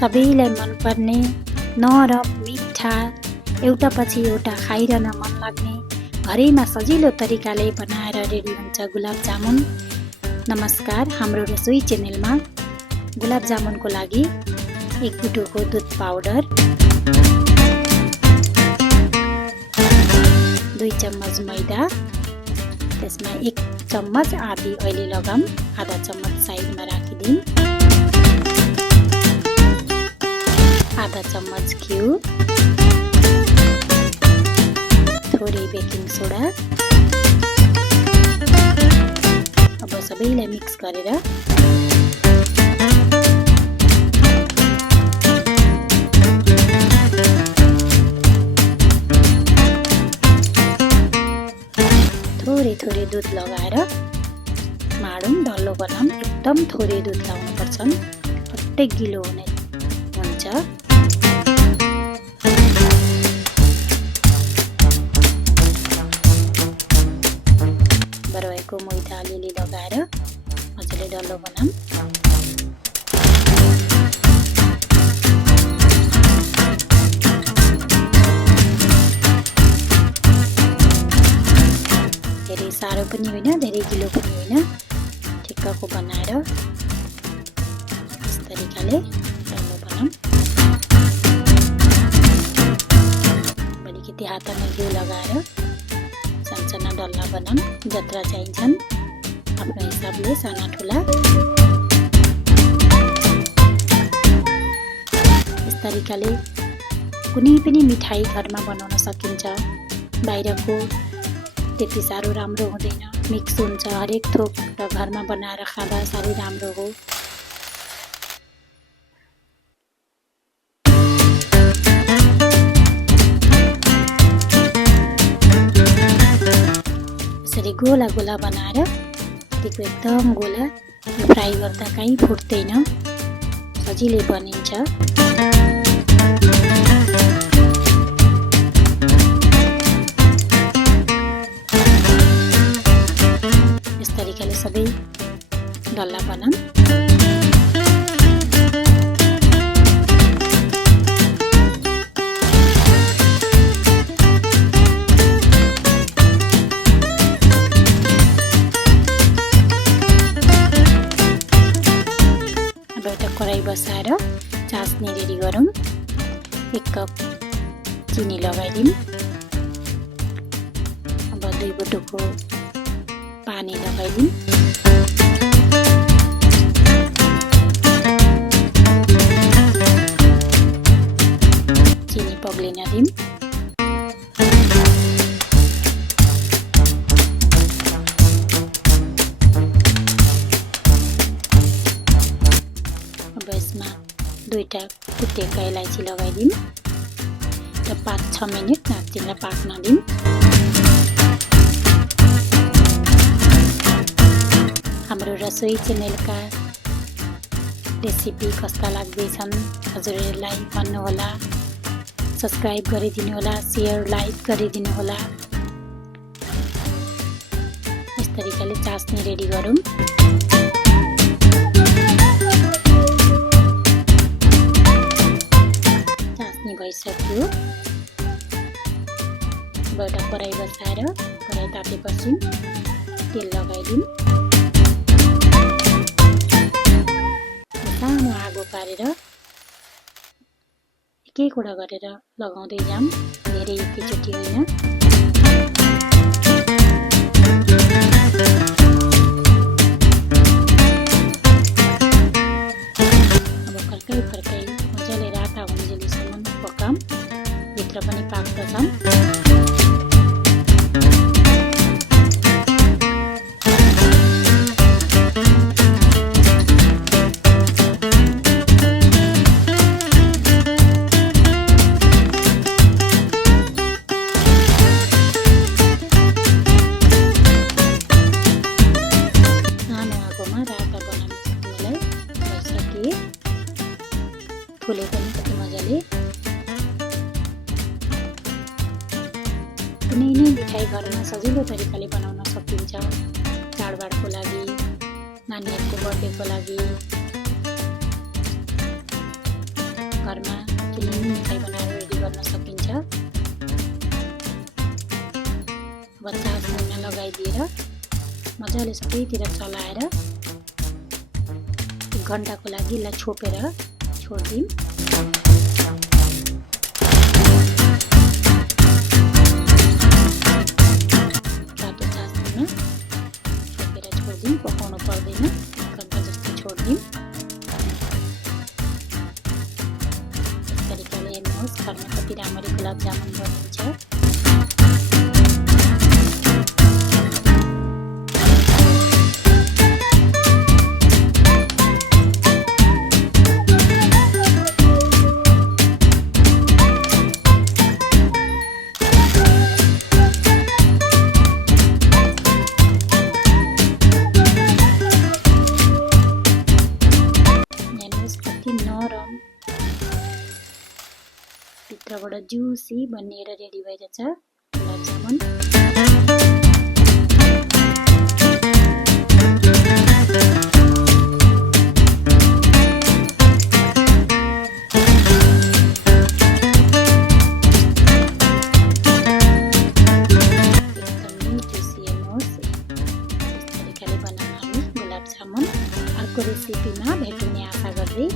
सबैलाई मनपर्ने नरम मिठा एउटा पछि एउटा खाइरहन मन लाग्ने घरैमा सजिलो तरिकाले बनाएर रेडी हुन्छ गुलाब जामुन। नमस्कार, हाम्रो रसोई च्यानलमा गुलाब जामुनको लागि 1 बुटुको दुध पाउडर, 2 चम्मच मैदा, त्यसमा 1 चम्मच आदि अहिले लगाम, आधा चम्मच साइडमा राखिदिउँ, आधा चम्मच घिउ, थोरै बेकिङ सोडा। अब सबैलाई मिक्स गरेर थोरै दुध लगाएर माडौँ, डल्लो बनाऊँ। एकदम थोरै दुध लाउनु पर्छ, पट्टै गिलो हुने हुन्छ। बरवाएको मैदा अलिअलि लगाएर मजाले डल्लो बनाऊँ। धेरै साह्रो पनि होइन, धेरै गिलो पनि होइन, ठिक्कको बनाएर यस तरिकाले डल्लो बनाऊँ। अलिकति हातमा घिउ लगाएर सानसाना डल्ला बनाऊँ, जत्रा चाहिन्छन् आफ्नो हिसाबले, साना ठुला। यस तरिकाले कुनै पनि मिठाई घरमा बनाउन सकिन्छ। बाहिरको त्यति साह्रो राम्रो हुँदैन, मिक्स हुन्छ हरेक थोक, र घरमा बनाएर खाँदा साह्रै राम्रो हो। यसरी गोला गोला बनाएर त्यसको एकदम गोला, फ्राई गर्दा कहीँ फुट्दैन, सजिलै बनिन्छ। यस तरिकाले सबै डल्ला बनाऊँ। अब एउटा कराई बसाएर चास्नी रेडी गरौँ। 1 कप चिनी लगाइदिउँ। अब 2 बुटुको पानी लगाइदिउँ। चिनी पग्लिन दिउँ। अब यसमा 2टा कुटेका इलायची लगाइदिउँ र 5-6 मिनट नाच्चिनलाई पाक्न दिउँ। हाम्रो रसोई च्यानलका रेसिपी कस्ता लाग्दैछन् हजुरहरूलाई भन्नुहोला, सब्स्क्राइब गरिदिनु होला, सेयर लाइक गरिदिनु होला। यस तरिकाले चास्नी रेडी गरौँ। चास्नी भइसक्यो। अब एउटा कराई बसाएर कराई तापेपछि तेल लगाइदिउँ। सानो आगो पारेर एक-एकवटा गरेर लगाउँदै जाऊँ, धेरै एकैचोटि होइन। अब फर्काइ मजाले राता हुन्जेलीसम्म पकाऊँ, भित्र पनि पाक्दछन्। फुले पनि कति मजाले। कुनै नै मिठाई घरमा सजिलो तरिकाले बनाउन सकिन्छ। चाडबाडको लागि, नानीहरूको बर्थडेको लागि, घरमा क्लिन मिठाई बनाएर रेडी गर्न सकिन्छ। अब चास मुना लगाइदिएर मजाले सबैतिर चलाएर 1 घण्टाको लागि यसलाई छोपेर छोड्दिम। रातो चास मुना छोपेर छोड्दिम, पकाउनु पर्दैन, 1 घण्टा जस्तो छोड्दिम। यस तरिकाले हेर्नुहोस् घरमा कति राम्ररी गुलाब जामुन बनिन्छ। नरम भित्रबाट जुसी बनिएर रेडी भइरहेछ गुलाब जामुन। एकदमै जुसी हेर्नुहोस्। यस तरिकाले बनाउन हामी गुलाब जामुन। अर्को रेसिपीमा भेट्ने आशा गर्दै